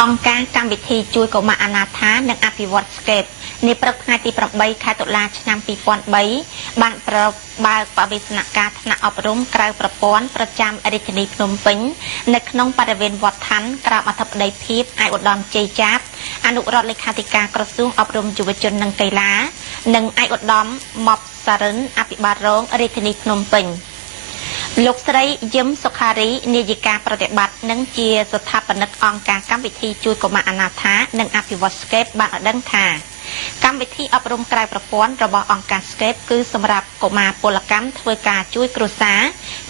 អង្គការកម្មវិធីជួយកុមារអនាថានិងអភិវឌ្ឍ Scape នៃព្រឹកថ្ងៃទី 8 ខែតុលាឆ្នាំ 2003 បានបើកបរិសនការថ្នាក់អប់រំក្រៅប្រព័ន្ធប្រចាំរាជធានីភ្នំពេញនៅក្នុងបរិវេណវត្តឋានក្រៅអធិបតីភាពឯកឧត្តមជ័យចាបអនុរដ្ឋលេខាធិការក្រសួងអប់រំយុវជននិងកីឡានិងឯកឧត្តមម៉ាប់សារិនអភិបាលរងរាជធានីភ្នំពេញលោកស្រីយឹមសុខារីនាយិកាប្រតិបត្តិនិងជាស្ថាបនិកអង្គការកម្មវិធីជួយកុមារអនាថានិងអភិវឌ្ឍ Scape បានឲ្យដឹងថាកម្មវិធីអប់រំក្រៅប្រព័ន្ធរបស់អង្គការ Scape គឺសម្រាប់កុមារពលកម្មធ្វើការជួយគ្រួសារ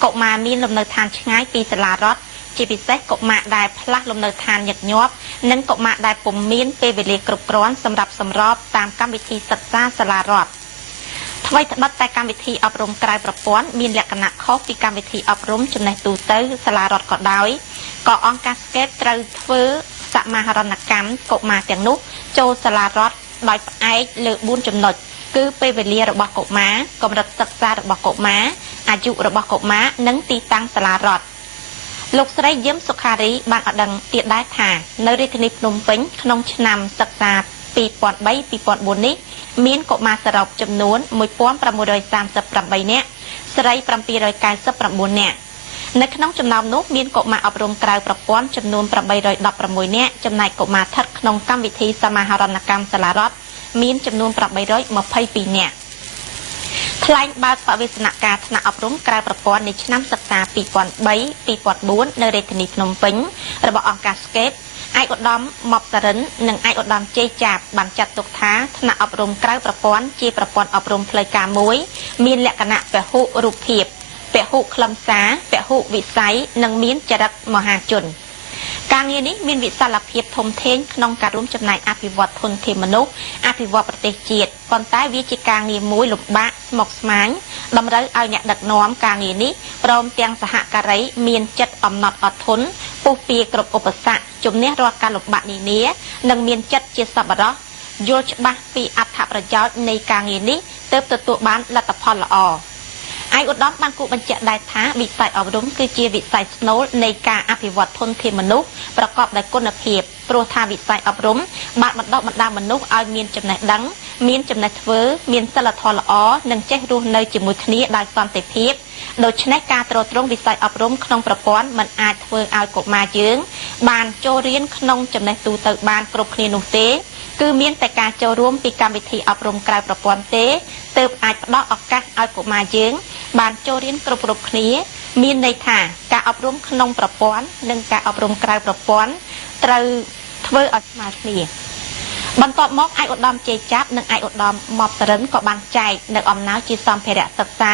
កុមារមានលំនៅឋានឆ្ងាយពីសាលារដ្ឋជាពិសេសកុមារដែលផ្លាស់លំនៅឋានញឹកញាប់និងកុមារដែលពុំមានពេលវេលាគ្រប់គ្រាន់សម្រាប់សម្របតាមកម្មវិធីសិក្សាសាលារដ្ឋថ្មីត្បិតតែកម្មវិធីអប់រំក្រៅប្រព័ន្ធមានលក្ខណៈខុសពីកម្មវិធីអប់រំចំណេះទូទៅសាលារដ្ឋក៏ដោយក៏អង្គការ Scape ត្រូវធ្វើសមាហរណកម្មកុមារទាំងនោះចូលសាលារដ្ឋដោយផ្អែកលើ4ចំណុចគឺពេលវេលារបស់កុមារកម្រិតសិក្សារបស់កុមារអាយុរបស់កុមារនិងទីតាំងសាលារដ្ឋលោកស្រីយឹមសុខារីបានឲ្យដឹងទៀតដែរថានៅរាជធានីភ្នំពេញក្នុងឆ្នាំសិក្សា 2003-2004 នេះមានកុមារសរុបចំនួន 1638 នាក់ស្រី 799 នាក់នៅក្នុងចំណោមនោះមានកុមារអប់រំក្រៅប្រព័ន្ធចំនួន 816 នាក់ចំណែកកុមារស្ថិតក្នុងកម្មវិធីសមាហរណកម្មសាលារដ្ឋមានចំនួន 822 នាក់ថ្លែងបើកបរិសនការថ្នាក់អប់រំក្រៅប្រព័ន្ធនៃឆ្នាំសិក្សា 2003-2004 នៅរាជធានីភ្នំពេញរបស់អង្គការ Scape ឯកឧត្តមម៉ាប់សារិននិងឯកឧត្តមជ័យចាបបានចាត់ទុកថាថ្នាក់អប់រំក្រៅប្រព័ន្ធជាប្រព័ន្ធអប់រំផ្លូវការមួយមានលក្ខណៈពហុរូបភាពពហុខ្លឹមសារពហុវិស័យនិងមានចរិតមហាជនការងារនេះមានវិសាលភាពធំធេងក្នុងការរួមចំណែកអភិវឌ្ឍធនធានមនុស្សអភិវឌ្ឍប្រទេសជាតិប៉ុន្តែវាជាការងារមួយលំបាកស្មុគស្មាញតម្រូវឲ្យអ្នកដឹកនាំការងារនេះព្រមទាំងសហការីមានចិត្តអំណត់អត់ធន់ពុះពៀគ្រប់ឧបសគ្គជំនះរាល់ការលំបាកនានានិងមានចិត្តជាសប្បុរសយល់ច្បាស់ពីអត្ថប្រយោជន៍នៃការងារនេះទើបទទួលបានលទ្ធផលល្អឯកឧត្តមបានគូបញ្ជាក់ដែរថាវិស័យអប់រំគឺជាវិស័យស្នូលនៃការអភិវឌ្ឍធនធានមនុស្សប្រកបដោយគុណភាពព្រោះថាវិស័យអប់រំបានបណ្ដុះបណ្ដាលមនុស្សឲ្យមានចំណេះដឹងមានចំណេះធ្វើមានសីលធម៌ល្អនិងចេះរស់នៅជាមួយគ្នាដោយសន្តិភាពដូច្នេះការទ្រទ្រង់វិស័យអប់រំក្នុងប្រព័ន្ធមិនអាចធ្វើឲ្យកុមារយើងបានចូលរៀនក្នុងចំណេះទូទៅបានគ្រប់គ្នានោះទេគឺមានតែការចូលរួមពីកម្មវិធីអប់រំក្រៅប្រព័ន្ធទេទើបអាចផ្ដល់ឱកាសឲ្យកុមារយើងបានចូលរៀនគ្រប់គ្នាមានន័យថាការអប់រំក្នុងប្រព័ន្ធនិងការអប់រំក្រៅប្រព័ន្ធត្រូវធ្វើឲ្យស្មើគ្នាបន្ទាប់មកឯកឧត្តមជ័យចាប់និងឯកឧត្តមម៉ាប់សារិនក៏បានចែកនៅអំណោយជាសម្ភារៈសិក្សា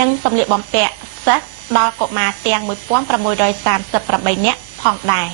និងសម្លៀកបំពាក់សិស្សដល់កុមារទាំង 1638 នាក់ផងដែរ